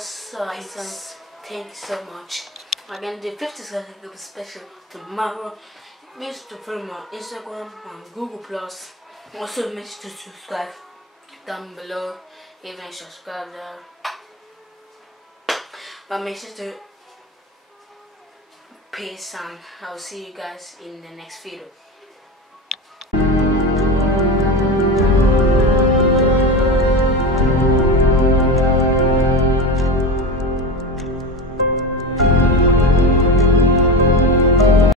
Subscribers, thank you so much. I'm gonna do 50 subscribers special tomorrow. Make sure to follow me on Instagram and Google Plus. Also make sure to subscribe down below. Even subscribe there. But make sure to peace and I'll see you guys in the next video.